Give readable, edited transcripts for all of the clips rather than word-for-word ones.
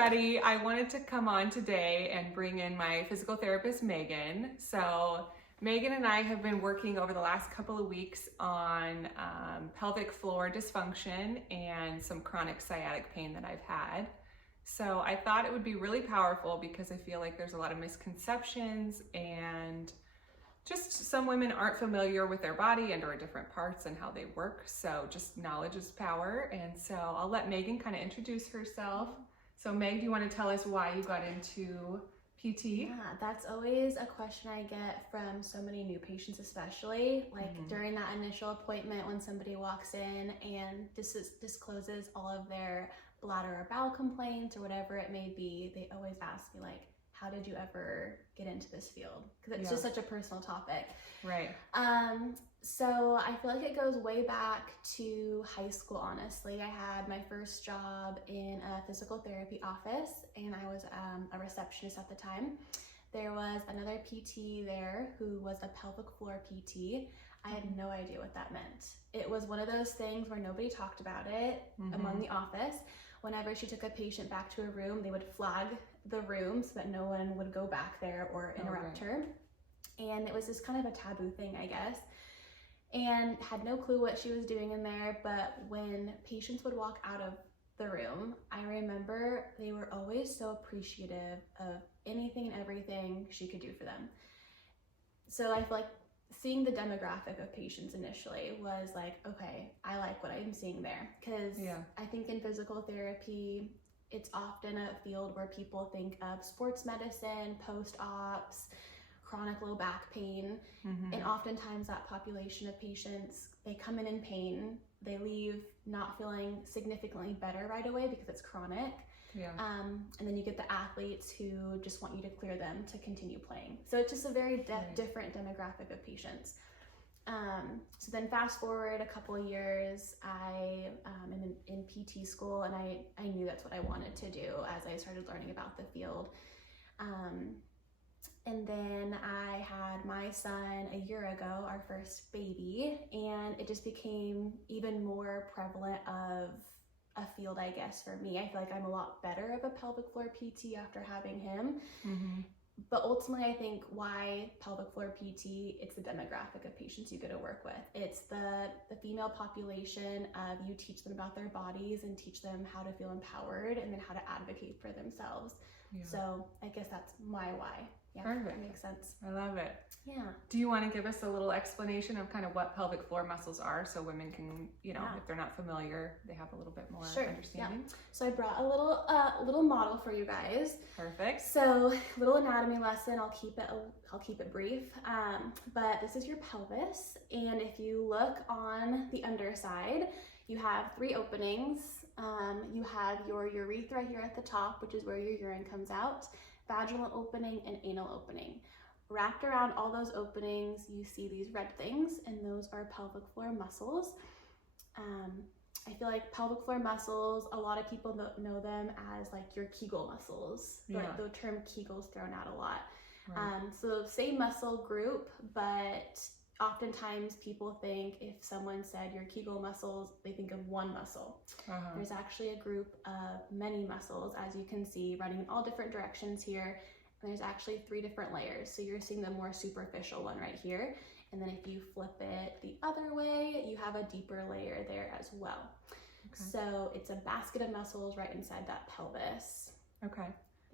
everybody. I wanted to come on today and bring in my physical therapist, Meagan. So Meagan and I have been working over the last couple of weeks on pelvic floor dysfunction and some chronic sciatic pain that I've had. So I thought it would be really powerful because I feel like there's a lot of misconceptions and just some women aren't familiar with their body and or different parts and how they work. So just knowledge is power. And so I'll let Meagan kind of introduce herself. So Meg, do you want to tell us why you got into PT? Yeah, that's always a question I get from so many new patients, especially like during that initial appointment when somebody walks in and discloses all of their bladder or bowel complaints or whatever it may be. They always ask me like, how did you ever get into this field? Because it's just such a personal topic. Right. So I feel like it goes way back to high school, honestly. I had my first job in a physical therapy office and I was a receptionist at the time. There was another PT there who was a pelvic floor PT. I had no idea what that meant. It was one of those things where nobody talked about it among the office. Whenever she took a patient back to a room, they would flag the room so that no one would go back there or interrupt her. And it was just kind of a taboo thing, I guess. And had no clue what she was doing in there, but when patients would walk out of the room, I remember they were always so appreciative of anything and everything she could do for them. So I feel like seeing the demographic of patients initially was like, okay, I like what I'm seeing there. Because I think in physical therapy, it's often a field where people think of sports medicine, post-ops, chronic low back pain. And oftentimes that population of patients, they come in pain, they leave not feeling significantly better right away because it's chronic. And then you get the athletes who just want you to clear them to continue playing. So it's just a very different demographic of patients. So then fast forward a couple of years, I am in PT school and I knew that's what I wanted to do as I started learning about the field. And then I had my son a year ago, our first baby, and it just became even more prevalent of a field, I guess, for me. I feel like I'm a lot better of a pelvic floor PT after having him. But ultimately, I think why pelvic floor PT, it's the demographic of patients you get to work with. It's the female population of you teach them about their bodies and teach them how to feel empowered and then how to advocate for themselves. So I guess that's my why. Yeah, perfect. That makes sense. I love it. Yeah. Do you want to give us a little explanation of kind of what pelvic floor muscles are so women can, you know, if they're not familiar, they have a little bit more understanding? So I brought a little model for you guys. Perfect. So little anatomy lesson. I'll keep it brief. But this is your pelvis, and if you look on the underside, you have 3 openings. You have your urethra here at the top, which is where your urine comes out, vaginal opening and anal opening. Wrapped around all those openings, you see these red things, and those are pelvic floor muscles. I feel like pelvic floor muscles, a lot of people know them as like your Kegel muscles. Like the term Kegel's thrown out a lot. So same muscle group, but oftentimes people think if someone said your Kegel muscles, they think of one muscle. There's actually a group of many muscles, as you can see, running in all different directions here. And there's actually 3 different layers. So you're seeing the more superficial one right here. And then if you flip it the other way, you have a deeper layer there as well. So it's a basket of muscles right inside that pelvis.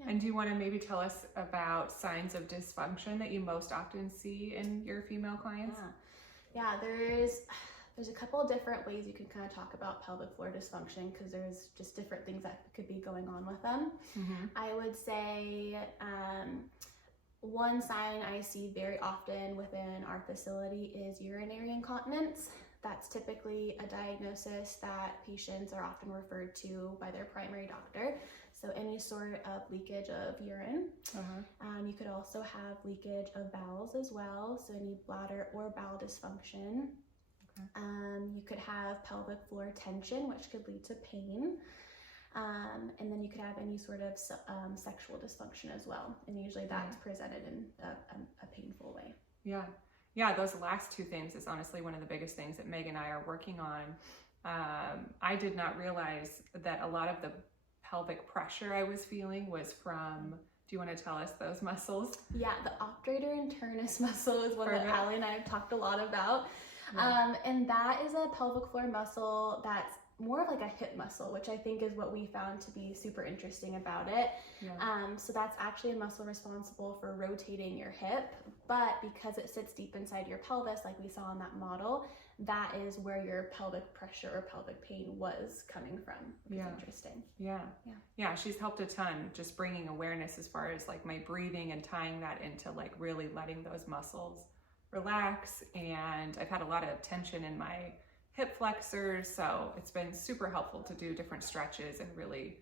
And do you want to maybe tell us about signs of dysfunction that you most often see in your female clients? Yeah, there's a couple of different ways you can kind of talk about pelvic floor dysfunction because there's just different things that could be going on with them. I would say one sign I see very often within our facility is urinary incontinence. That's typically a diagnosis that patients are often referred to by their primary doctor. So any sort of leakage of urine. You could also have leakage of bowels as well. So any bladder or bowel dysfunction. You could have pelvic floor tension, which could lead to pain. And then you could have any sort of sexual dysfunction as well. And usually that's presented in a painful way. Yeah, those last 2 things is honestly one of the biggest things that Meg and I are working on. I did not realize that a lot of the pelvic pressure I was feeling was from, do you want to tell us those muscles? Yeah, the obturator internus muscle is one Perfect. that Allie and I have talked a lot about. Yeah. And that is a pelvic floor muscle that's more of like a hip muscle, which I think is what we found to be super interesting about it. Yeah. So that's actually a muscle responsible for rotating your hip, but because it sits deep inside your pelvis, like we saw in that model, that is where your pelvic pressure or pelvic pain was coming from, which is interesting. Yeah, she's helped a ton, just bringing awareness as far as like my breathing and tying that into like really letting those muscles relax. And I've had a lot of tension in my hip flexors, so it's been super helpful to do different stretches and really,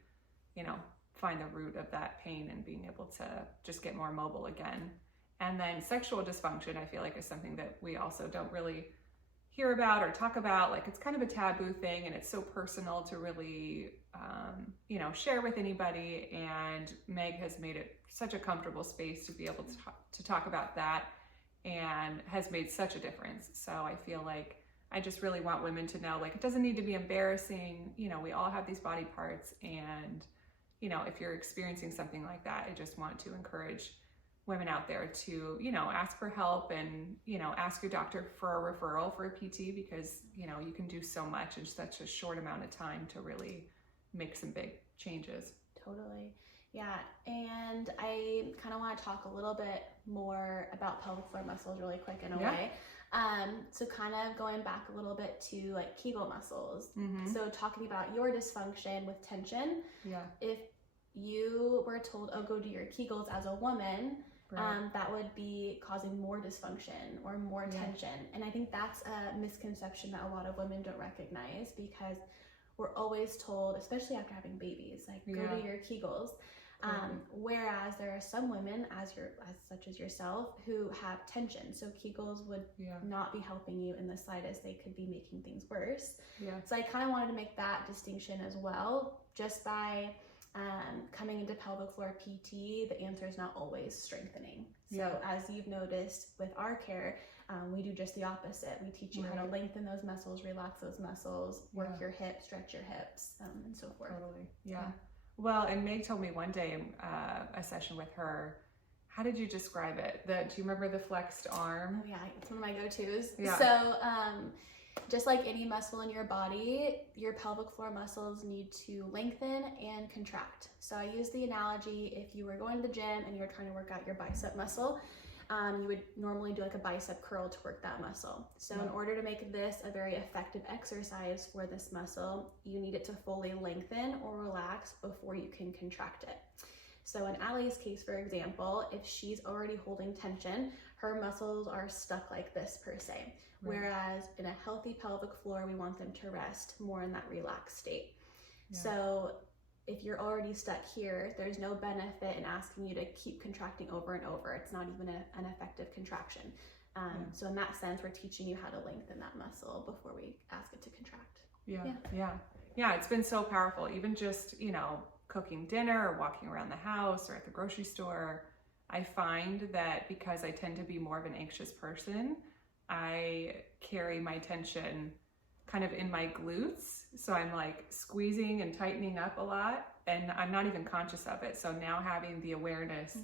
find the root of that pain and being able to just get more mobile again. And then sexual dysfunction, I feel like, is something that we also don't really hear about or talk about. Like, it's kind of a taboo thing, and it's so personal to really share with anybody. And Meg has made it such a comfortable space to be able to talk about that, and has made such a difference. So I feel like I just really want women to know, like, it doesn't need to be embarrassing. We all have these body parts, and if you're experiencing something like that, I just want to encourage women out there to, ask for help and, ask your doctor for a referral for a PT, because, you can do so much in such a short amount of time to really make some big changes. Totally. Yeah. And I kind of want to talk a little bit more about pelvic floor muscles really quick in a way. So kind of going back a little bit to like Kegel muscles. Mm-hmm. So talking about your dysfunction with tension. Yeah. If you were told, oh, go do your Kegels as a woman, right. That would be causing more dysfunction or more tension. And I think that's a misconception that a lot of women don't recognize, because we're always told, especially after having babies, like go do your Kegels. Whereas there are some women, such as yourself, who have tension. So Kegels would not be helping you in the slightest. They could be making things worse. So I kind of wanted to make that distinction as well. Just by coming into pelvic floor PT, the answer is not always strengthening. So as you've noticed with our care, we do just the opposite. We teach you how to lengthen those muscles, relax those muscles, work your hips, stretch your hips, and so forth. Totally. Yeah. Well, and Meg told me one day in a session with her, how did you describe it? Do you remember the flexed arm? Oh yeah, it's one of my go-tos. Yeah. So just like any muscle in your body, your pelvic floor muscles need to lengthen and contract. So I use the analogy, if you were going to the gym and you're trying to work out your bicep muscle, you would normally do like a bicep curl to work that muscle. So in order to make this a very effective exercise for this muscle, you need it to fully lengthen or relax before you can contract it. So in Allie's case, for example, if she's already holding tension, her muscles are stuck like this per se. Whereas in a healthy pelvic floor, we want them to rest more in that relaxed state. So if you're already stuck here, there's no benefit in asking you to keep contracting over and over. It's not even an effective contraction. So in that sense, we're teaching you how to lengthen that muscle before we ask it to contract. Yeah, it's been so powerful. Even just, cooking dinner or walking around the house or at the grocery store, I find that because I tend to be more of an anxious person, I carry my tension kind of in my glutes. So I'm like squeezing and tightening up a lot, and I'm not even conscious of it. So now having the awareness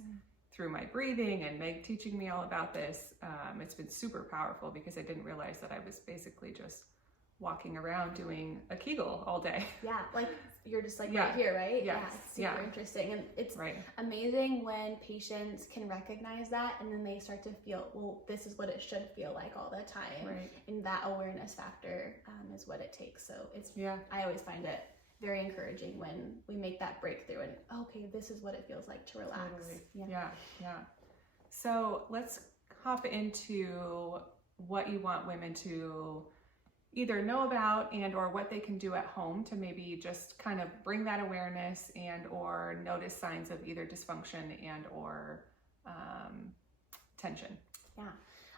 through my breathing and Meg teaching me all about this, it's been super powerful, because I didn't realize that I was basically just walking around doing a Kegel all day. Yeah, like you're just like right here, right? Yes. Yeah, it's super interesting. And it's amazing when patients can recognize that, and then they start to feel, well, this is what it should feel like all the time. And that awareness factor is what it takes. So it's, I always find it very encouraging when we make that breakthrough and, okay, this is what it feels like to relax. Yeah. So let's hop into what you want women to either know about and or what they can do at home to maybe just kind of bring that awareness and or notice signs of either dysfunction and or tension.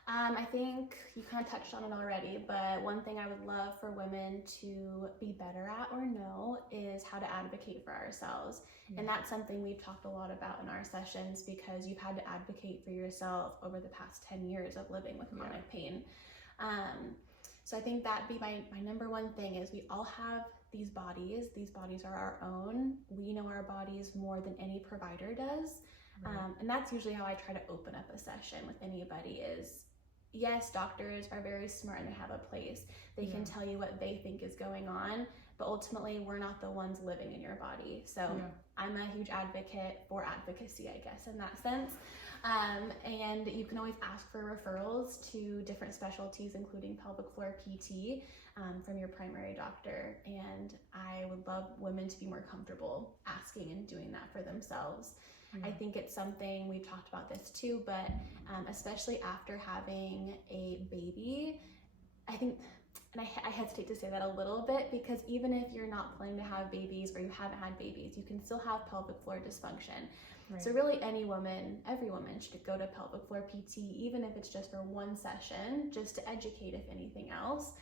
I think you kind of touched on it already, but one thing I would love for women to be better at or know is how to advocate for ourselves. And that's something we've talked a lot about in our sessions, because you've had to advocate for yourself over the past 10 years of living with chronic pain. So I think that'd be my number one thing, is we all have these bodies are our own. We know our bodies more than any provider does. Right. And that's usually how I try to open up a session with anybody is, yes, doctors are very smart and they have a place. They can tell you what they think is going on, but ultimately we're not the ones living in your body. So I'm a huge advocate for advocacy, I guess, in that sense. And you can always ask for referrals to different specialties, including pelvic floor PT, from your primary doctor. And I would love women to be more comfortable asking and doing that for themselves. I think it's something, we've talked about this too, but especially after having a baby, I think, and I hesitate to say that a little bit, because even if you're not planning to have babies or you haven't had babies, you can still have pelvic floor dysfunction. Right. So really every woman should go to pelvic floor PT, even if it's just for one session, just to educate if anything else.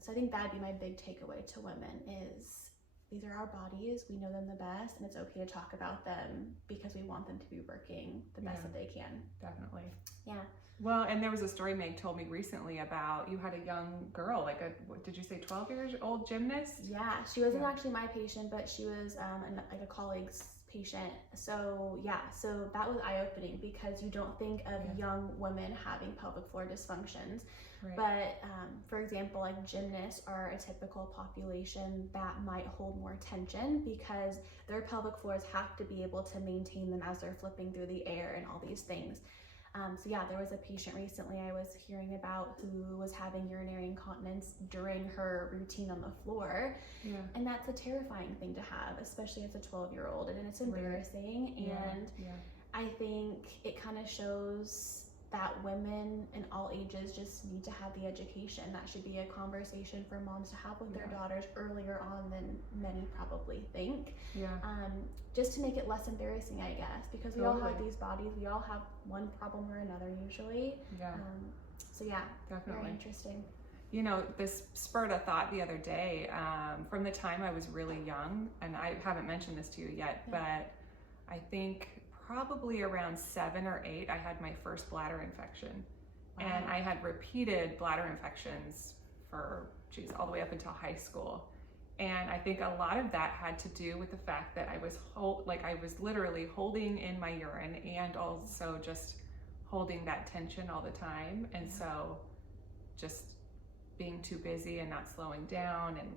So I think that'd be my big takeaway to women is, these are our bodies, we know them the best, and it's okay to talk about them because we want them to be working the best that they can. Definitely. Yeah. Well, and there was a story Meg told me recently about you had a young girl, like what did you say, 12 years old gymnast? Yeah, she wasn't actually my patient, but she was like a colleague's patient. So so that was eye-opening because you don't think of young women having pelvic floor dysfunctions. Right. But for example, like gymnasts are a typical population that might hold more tension because their pelvic floors have to be able to maintain them as they're flipping through the air and all these things. So there was a patient recently I was hearing about who was having urinary incontinence during her routine on the floor. And that's a terrifying thing to have, especially as a 12-year-old, and it's embarrassing. And I think it kind of shows that women in all ages just need to have the education. That should be a conversation for moms to have with their daughters earlier on than many probably think. Just to make it less embarrassing, I guess, because we all have these bodies. We all have one problem or another usually. So definitely. Very interesting. You know, this spurred a thought the other day, from the time I was really young, and I haven't mentioned this to you yet, but I think probably around 7 or 8, I had my first bladder infection. And I had repeated bladder infections for, all the way up until high school. And I think a lot of that had to do with the fact that I was literally holding in my urine and also just holding that tension all the time. And so just being too busy and not slowing down and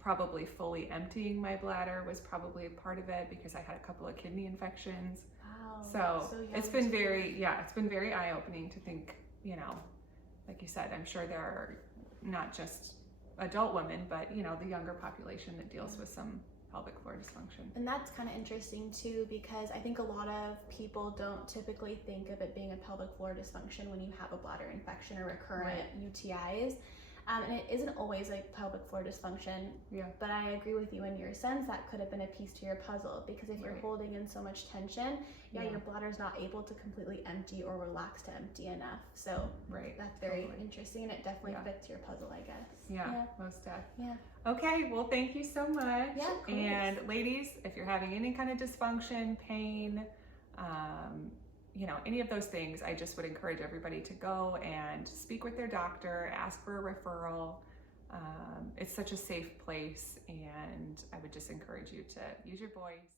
probably fully emptying my bladder was probably a part of it because I had a couple of kidney infections. So it's been very eye-opening to think, like you said, I'm sure there are not just adult women, but the younger population that deals with some pelvic floor dysfunction. And that's kind of interesting too, because I think a lot of people don't typically think of it being a pelvic floor dysfunction when you have a bladder infection or recurrent UTIs. And it isn't always like pelvic floor dysfunction, but I agree with you in your sense that could have been a piece to your puzzle, because if you're holding in so much tension, your bladder's not able to completely empty or relax to empty enough. So that's very interesting, and it definitely fits your puzzle, I guess. Most definitely. Okay, well, thank you so much. And ladies, if you're having any kind of dysfunction, pain, any of those things, I just would encourage everybody to go and speak with their doctor, ask for a referral. It's such a safe place, and I would just encourage you to use your voice.